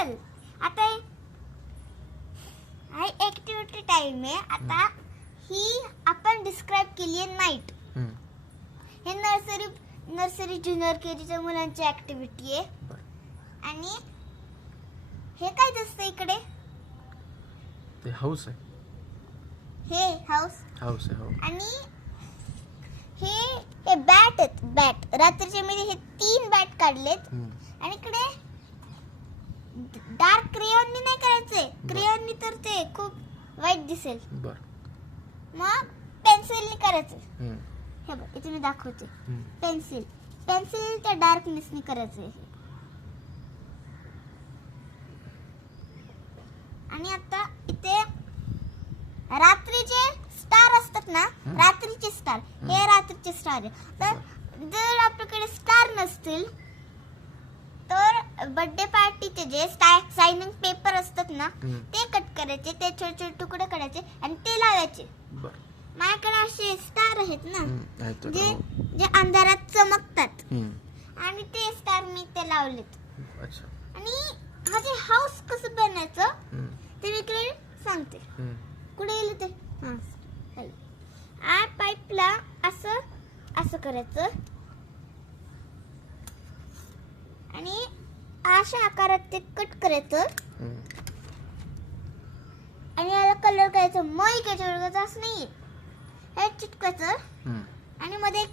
चल आता हा ऍक्टिव्हिटी टाइम आहे. आता ही आपण डिस्क्राईब केली आहे नाईट. हे नर्सरी ज्युनियर केजीच्या मुलांची ऍक्टिव्हिटी आहे. आणि हे काय दिसतं इकडे? ते हाऊस आहे. हे हाऊस आहे हो. आणि हे बॅट आहेत. बॅट रात्रीचे मी हे 3 बॅट काढलेत. आणि इकडे डार्क क्रेयॉननी नाही करायचंय. क्रेयॉननी तर ते खूप वाईट दिसेल. मग पेन्सिलनी करायचं. हे बघ इथे मी दाखवते. पेन्सिल त्या डार्कनेसनी करायचंय. आणि आता इथे रात्रीचे स्टार असतात ना, रात्रीचे स्टार, हे रात्रीचे स्टार आहे. तर जर आपल्याकडे स्टार नसतील तर बर्थडे पार्टीचे जे सायनिंग पेपर असतात ना, ते कट करायचे, ते छोटे छोटे तुकडे करायचे आणि ते लावायचे. माझ्याकडे असे स्टार आहेत ना, जे अंधारात चमकतात. आणि ते स्टार मी ते लावलेत. आणि हा जे हाऊस कसं बनायचं ते मी इकडे सांगते. कुठे गेले ते? हा पाईपला असं करायचं आणि अशा आकारात ते कट करायचं. आणि याला कलर करायचं. मग त्याच्यावर असं नाही, हे चिटकायचं आणि मध्ये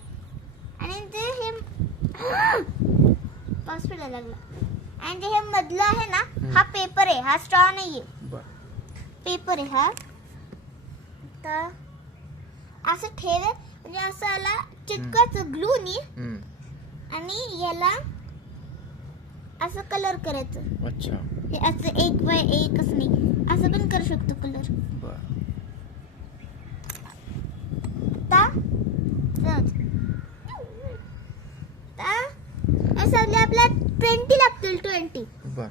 आणि ते हे पाऊस पडायला लागला. आणि हे मधलं आहे ना, हा पेपर आहे, हा स्ट्रॉ नाहीये, पेपर आहे हा. तर असं ठेवे म्हणजे असं याला चिटकायचं ग्लूनी आणि याला असं कलर करायचं. हे असं 1 बाय 1 असं नाही, असं पण करू शकतो कलर. असं आपल्याला 20 लागतील.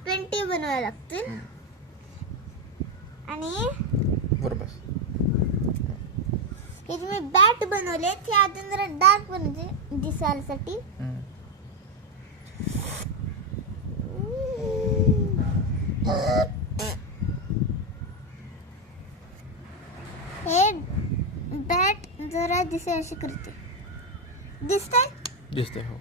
20 बनवायला लागतील. आणि हे जे मी बॅट बनवले ते अजून जरा डार्क बनवते दिसायसाठी. हे बॅट जरा दिसाय अशी करते. दिसतंय हो.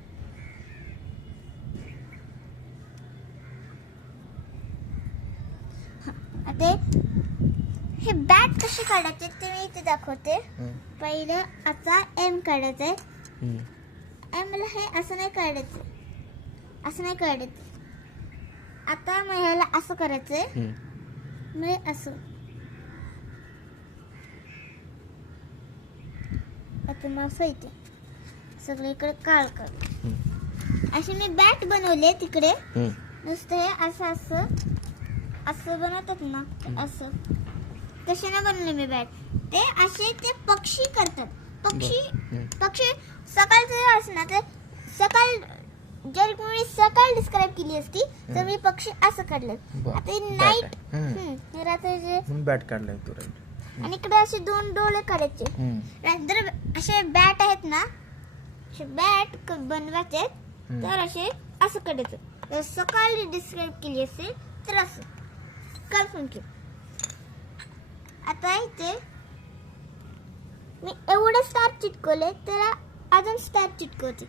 आता हे बॅट कशी काढायचे ते मी इथे दाखवते. पहिलं आता एम काढायचंय. एमला हे असं नाही काढायचं, आता मग ह्याला असं करायचंय. मग असं आता मग इथे सगळीकडे काळ अशी मी बॅट बनवले. तिकडे नुसतं हे असं बनवतात ना, असं तसे ना बनवले मी बॅट. ते असे ते पक्षी करतात. पक्षी सकाळचं असं ना, तर जर कोणी सकाळ डिस्क्राईब केली असती तर मी पक्षी असं काढले. आता नाईट रात्रीचे बॅट काढलाय तू. आणि इकडे असे 2 डोळे काढायचे. जर असे बॅट आहेत ना, असे बॅट बनवायचे तर असं काढायचं. जर सकाळी डिस्क्राईब केली असेल तर असं कन्फर्म केलं. आता इथे मी एवढे स्टार चिटकवले, त्याला अजून स्टार चिटकवते.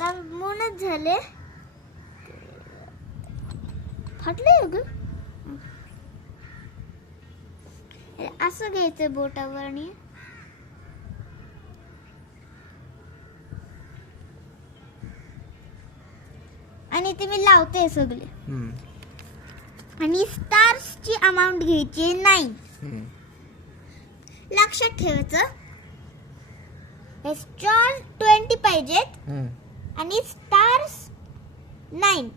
तर मूनच झाले, फाटले ग. असं घ्यायचं बोटावर आणि ते मी लावते सगळे. आणि स्टार्सची अमाऊंट घ्यायची 9. लक्षात ठेवायचं हे स्टार 20 पाहिजेत आणि स्टार्स 9.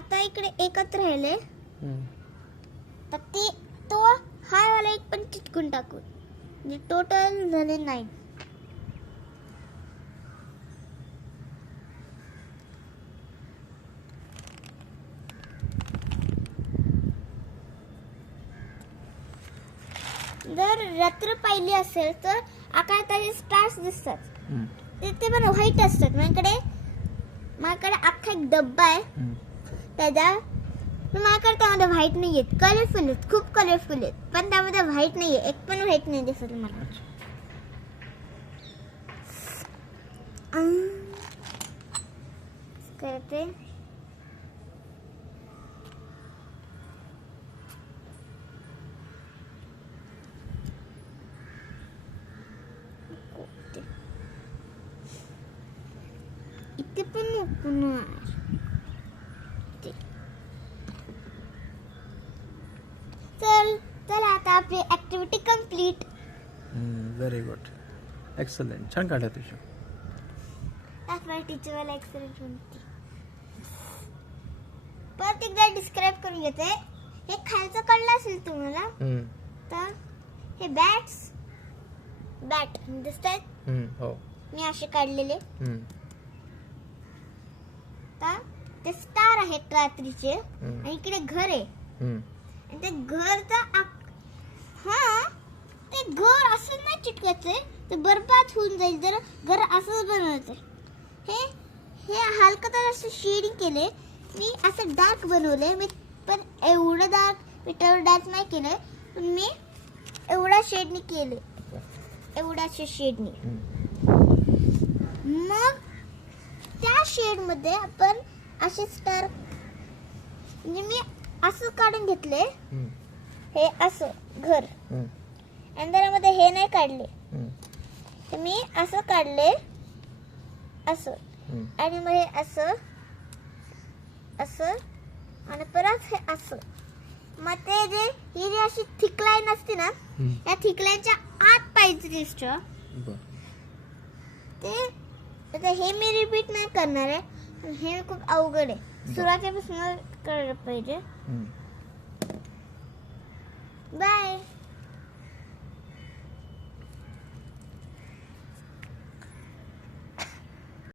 आता इकडे एकच राहिले, हम्म. तर तो हा वाला एक पण चिटकून टाकू, म्हणजे टोटल झाले 9. जर रात्र पाहिली असेल तर आकाशाचे स्टार्स दिसतात, हम्म. ते पण व्हाईट असतात. माझ्याकडे अख्खा एक डब्बा आहे हम्म. त्याच्या, पण माझ्याकडे त्यामध्ये व्हाईट नाही आहेत, कलरफुल आहेत, खूप कलरफुल आहेत, पण त्यामध्ये व्हाईट नाही आहे, एक पण व्हाईट नाही दिसत मला. अच्छा. करते इथे पण नको. चल आता आपली activity complete. Very good, excellent, छान काढला तुझ्या. आपल्या टीचर मला एक्सलेंट म्हणते. परत एकदा डिस्क्राईब करून घेते. हे खालचं कळलं असेल तुम्हाला, तर हे बॅट दिसतात, हो. मी असे काढलेले. हम्म. तर ते स्टार आहेत रात्रीचे, हम्म. आणि इकडे घर आहे, हम्म. आणि ते घरचा ते घर असं नाही चिटकायचंय, ते बरबाद होऊन जाईल जर घर असंच बनवायचं. हे हलकं असं शेडिंग केले, मी असं डार्क बनवले, मी पण एवढं डार्क नाही केलं, पण मी एवढा शेडनी केले, एवढ्याशा शेडनी. मग त्या शेड मध्ये आपण असे स्टार, म्हणजे मी असं काढून घेतले, हे असं घर, आणि त्यामध्ये हे नाही काढले, तर मी असं काढले असं, आणि मग हे असं असं, आणि परत हे असं. मग ते ही जी अशी थिक लाईन असते ना, या थिक लाईनच्या आत पाहिजे दिसत ते. हे मी रिपीट नाही करणार आहे, हे खूप अवघड आहे, सुरुवातीपासून करायला पाहिजे. बाय.